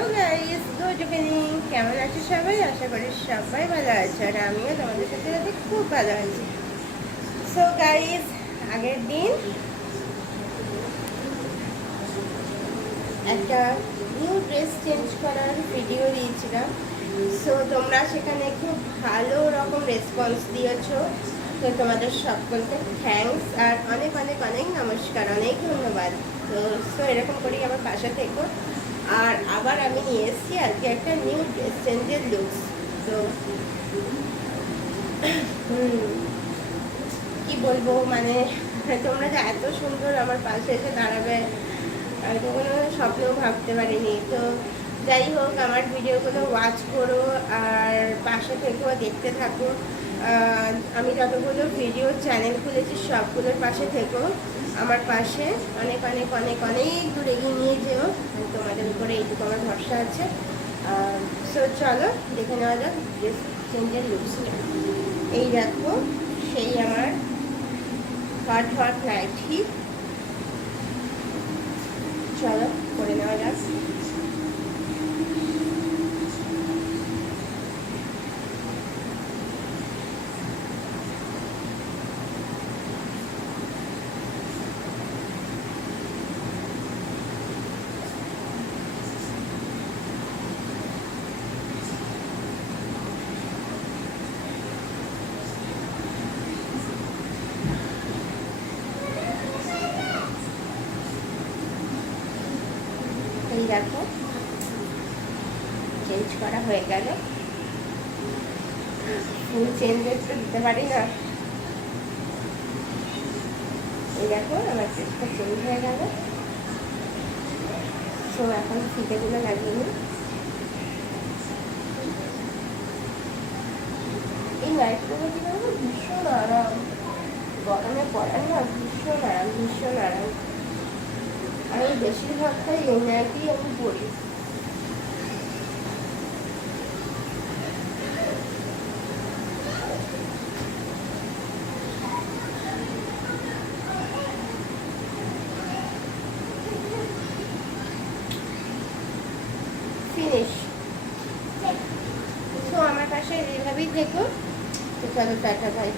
Hello guys, good evening. কেমন আছো সবাই? আশা করি সবাই ভালো আছে, আর আমিও তোমাদের সাথে সাথে খুব ভালো আছি। সো গাইস, আগের দিন একটা নিউ ড্রেস চেঞ্জ করার ভিডিও দিয়েছিলাম। সো তোমরা সেখানে খুব ভালো রকম রেসপন্স দিয়েছো। তো তোমাদের সকলকে থ্যাঙ্কস আর অনেক অনেক অনেক নমস্কার, অনেক ধন্যবাদ। তো এরকম করেই আমার পাশে থেকো। আর আবার আমি নিয়ে এসেছি আজকে একটা নিউ ড্রেস চেঞ্জের লুকস। তো কি বলবো, মানে তোমরা যে এত সুন্দর আমার পাশে এসে দাঁড়াবে আমি তো কোনো স্বপ্নেও ভাবতে পারিনি। তো যাই হোক, আমার ভিডিওগুলো ওয়াচ করো আর পাশে থেকেও দেখতে থাকো। আমি যতগুলো ভিডিও চ্যানেল খুলেছি সবগুলোর পাশে থেকো, আমার পাশে অনেক অনেক অনেক অনেক দূর এগিয়ে নিয়ে যেও। তোমাদের উপরে এইটুকু আমার ভরসা আছে। সো চলো দেখে নেওয়া যাক ড্রেস চেঞ্জের লুকসটা। এই দেখো, সেই আমার হট হট নাইটি। চলো করে নেওয়া যাক। এই দেখো, চেঞ্জ করা হয়ে গেল। ফুল চেঞ্জ একটু দিতে পারি না। এই দেখো, আমার ড্রেসটা চেঞ্জ হয়ে গেল। সো এখন ফিতেগুলো লাগিয়ে নিই। এই নাইটগুলো কি বলবো, ভীষণ আরাম। গরমে পড়ার না ভীষণ আরাম, ভীষণ আরাম। আমি বেশিরভাগটাই এই নাইটি আমি পরি। ফিনিশ। তো আমার পাশে এইভাবেই থেকো। তো চলো টাটা, বাই।